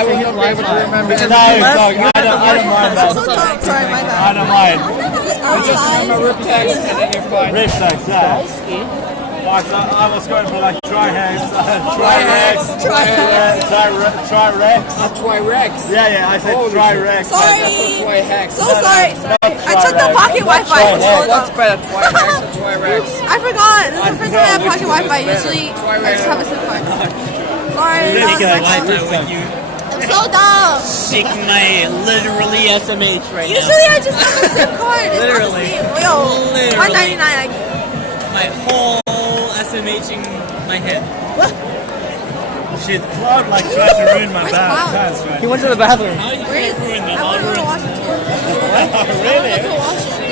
I will not be able to remember. No, it's all good. I don't mind that. So dumb. Sorry, my bad. I don't mind. I just remember rib tags and then you're fine. Rib tags, yeah. I was going for like tri-hex, tri-hex, tri-rex. Tri-rex. Yeah, I said tri-rex. Sorry. Tri-hex. So sorry. I took the pocket Wi-Fi. What's better, tri-hex or tri-rex? I forgot. This is the first time I have pocket Wi-Fi. Usually, I just have a SIM card. Sorry. I'm so dumb. Making my literally SMH right now. Usually, I just have a SIM card. It's Literally. Yo, $1.99. My whole SMHing my head. Shit, Claude like tried to ruin my pants right. He went to the bathroom. How you Where is can't ruin them? I want to go to Washington. Really? I want to go to Washington.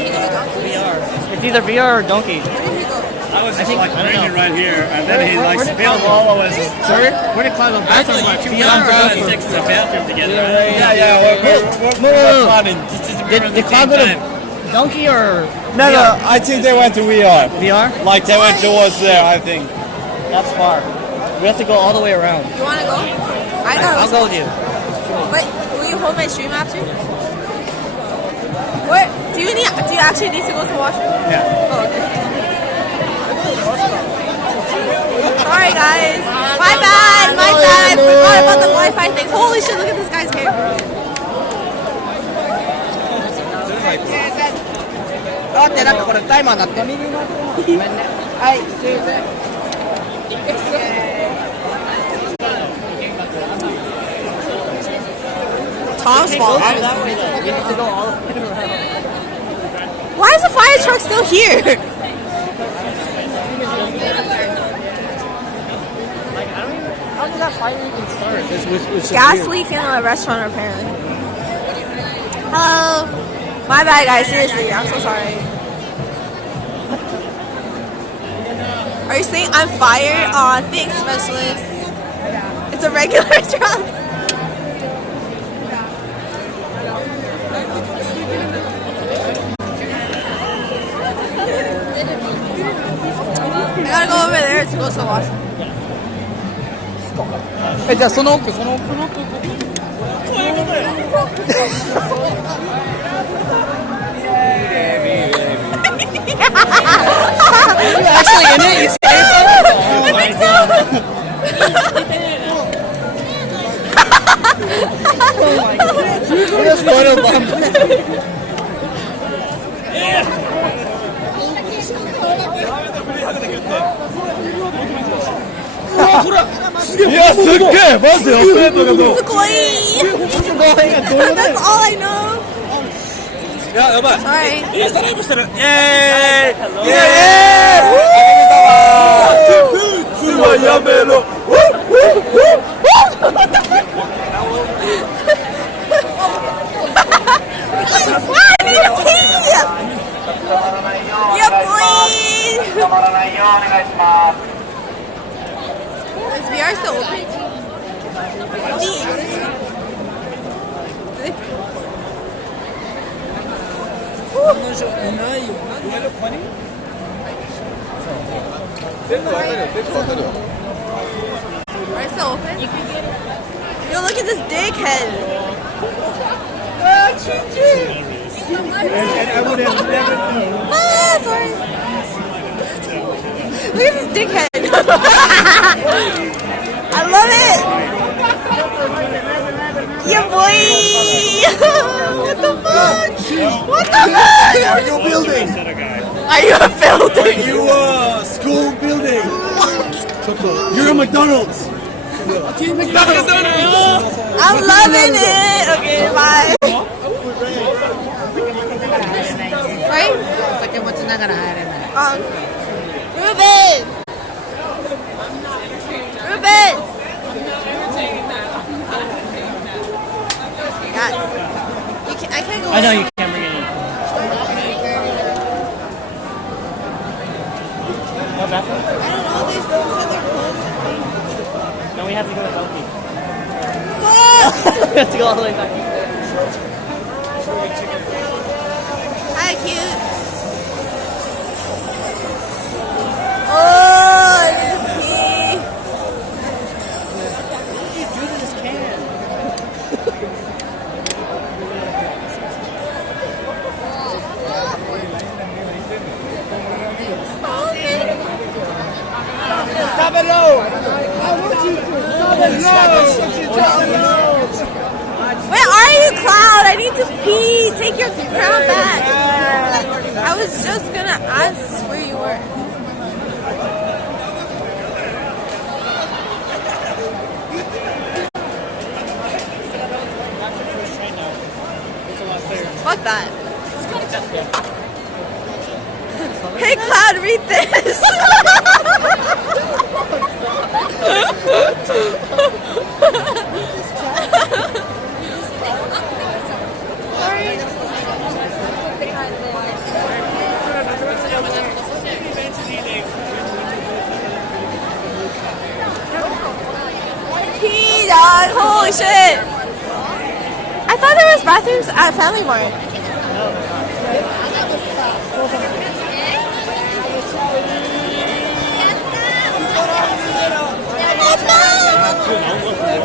VR. It's either VR or donkey. Where did he go? I was just like bringing right here, and then he like spilled all over his. Sorry? Where did Cloud go? I thought you VR got sex in the bathroom together. We're planning. Did Cloud go to donkey or No, I think they went to VR. VR? Like they went towards there, I think. That's far. We have to go all the way around. You want to go? I'll go with you. Wait, will you hold my stream after? What? Do you actually need to go to the washroom? Yeah. Oh, okay. Sorry, guys. My bad. I forgot about the Wi-Fi thing. Holy shit! Look at this guy's camera. だってなんかこれタイマーになってる。ごめんね。はい。Tom's fault. Why is the fire truck still here? How did that fire even start? Gas leak in a restaurant apparently. Hello. My bad, guys. Seriously, I'm so sorry. Are you saying I'm fired? Aw, thanks, specialist. It's a regular truck. I gotta go over there to go to the washroom. じゃあその奥。 Actually in it? You scared them? I think so. Oh my god. We just photobomb. Yeah, okay. What's it? Sukoi. That's all I know. Sorry. Why I need a pee? Yeah, please. Is VR still open? Are you still open? Yo, look at this dickhead. Ah, sorry. Look at this dickhead. I love it. Yeah, boy. What the fuck? What the fuck? Are you building? Are you a building? Are you a school building? You're a McDonald's. I'm loving it. Okay, bye. Right? Ruben. Ruben. God. I can't go I know in. you can't bring it in. What bathroom? I don't know. These rooms said they're closed. No, we have to go to donkey. Fuck! We have to go all the way back. Hi, cute. Oh, I need to pee. What do you do to this can? Pete, take your crown back. I was just gonna ask where you were. Fuck that. Hey Cloud, read this. Pee, dog. Holy shit. I thought there was bathrooms at Family Mart.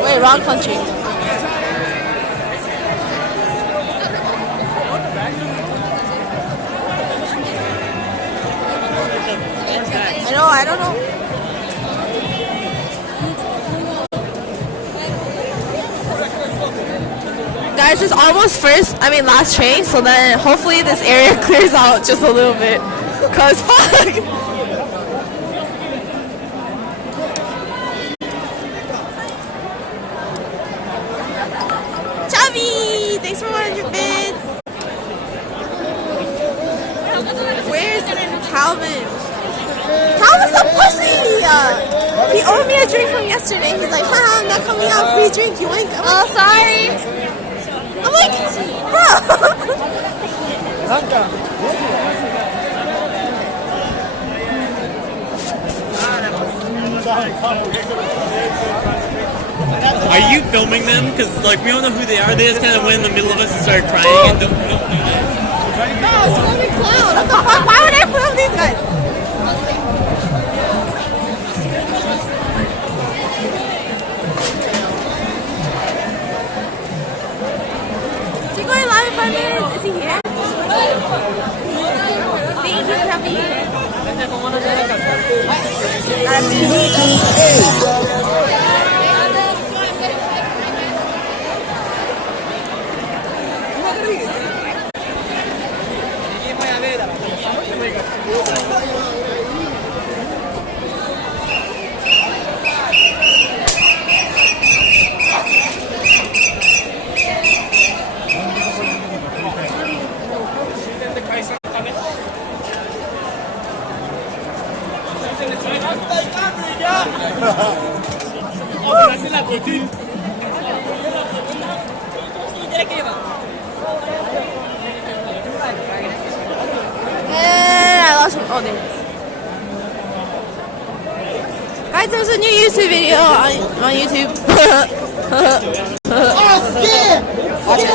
Wait, wrong country. I don't know. Guys, it's almost last train, so then hopefully this area clears out just a little bit. Cause fuck! Chubby! Thanks for 100 bits! Where's Calvin? Calvin's a pussy! He owed me a drink from yesterday. He's like, haha, I'm not coming out, free drink, you ain't. Oh, sorry! I'm like, bro! Are you filming them? Because like we don't know who they are. They just kind of went in the middle of us and started crying and don't do that. No, it's filming Cloud. What the fuck? Why would I film these guys? Is he going live in 5 minutes? Is he here? Thank you for being here. And I lost my. Oh, there it is. Guys, there's a new YouTube video on YouTube. Watch it.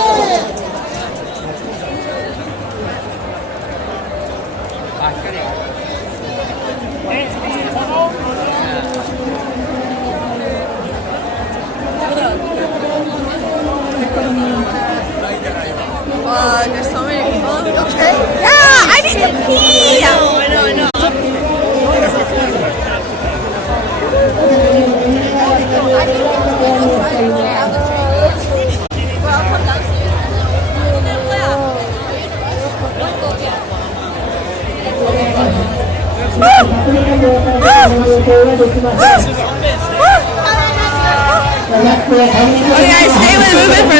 There's so many people. Okay. Yeah, I need to pee. I know. Okay, guys, stay with the movement for